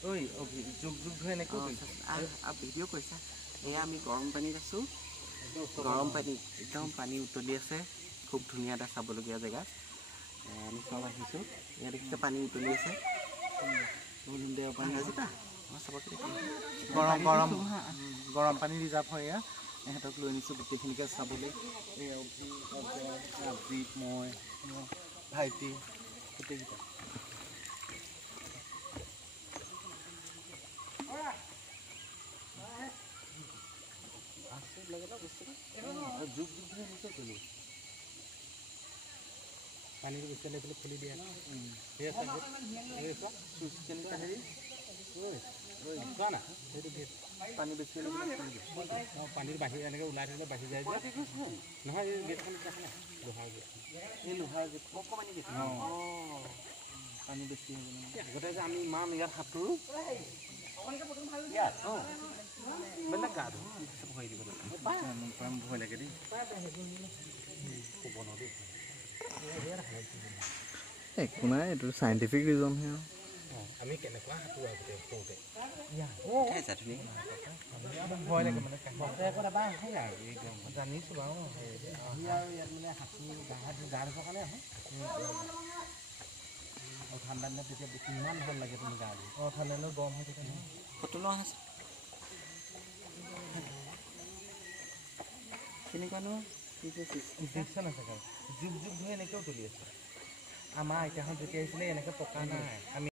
ঐ যুগ যুগ ধৰি এনেকৈ ভিডিঅ' কৰিছা এয়া আমি গৰম পানীত আছোঁ গৰম পানী একদম পানী উতলি আছে খুব ধুনীয়া এটা চাবলগীয়া জেগা আমি চব আহিছোঁ ইয়াত দেখিছে পানী উতলি আছে গৰম গৰম গৰম পানী ৰিজাৰ্ভ হয় এয়া ইহঁতক লৈ আনিছোঁ গোটেইখিনিকে চাবলৈ এই অভিজিত মই ভাইটি গোটেইকেইটা যুগ যুগ ধৰি এনেকৈ চলি পানীটো বিচাৰি পেলাই খুলি দিয়া চুইচ কেনেকুৱা হেৰি চোৱা না সেইটো পানী বেছি পানীৰ বাহিৰ এনেকৈ ওলাই থাকিলে বাঢ়ি যায় যে নহয় এই গেটখন দেখা নাই লোহাৰ গেট এই লোহাৰ গেট অকণমানি গেট অঁ পানী বেছি হ'ব নহয় আগতে যে আমি ইমান ইয়াত সাঁতোৰো ইয়াত অঁ বেলেগ গা ধোঁ ভয় দিব ভয় লাগে দেই ক'ব নোৱাৰোঁ একো নাই এইটো চাইণ্টিফিক ৰিজনহে আমি কেনেকুৱা সাঁতোৰো আগতে সৰুতে ভয় লাগে মানে জানিছোঁ বাৰু ইয়াত মানে সাঁতোৰ গা ধুবৰ কাৰণে আহে আৰু ঠাণ্ডা দিনত তেতিয়া কিমান ভাল লাগে তুমি গা ধুই অঁ ঠাণ্ডা দিনত গৰম হৈ থাকে নহয় ফটো লোৱা আছে কেনেকুৱানো ইনফেকশ্যন আছে যুগ যুগ ধৰি এনেকৈও তুলি আছে আমাৰ আইতাহঁত যেতিয়া আহিছিলে এনেকৈ পকা নাই আমি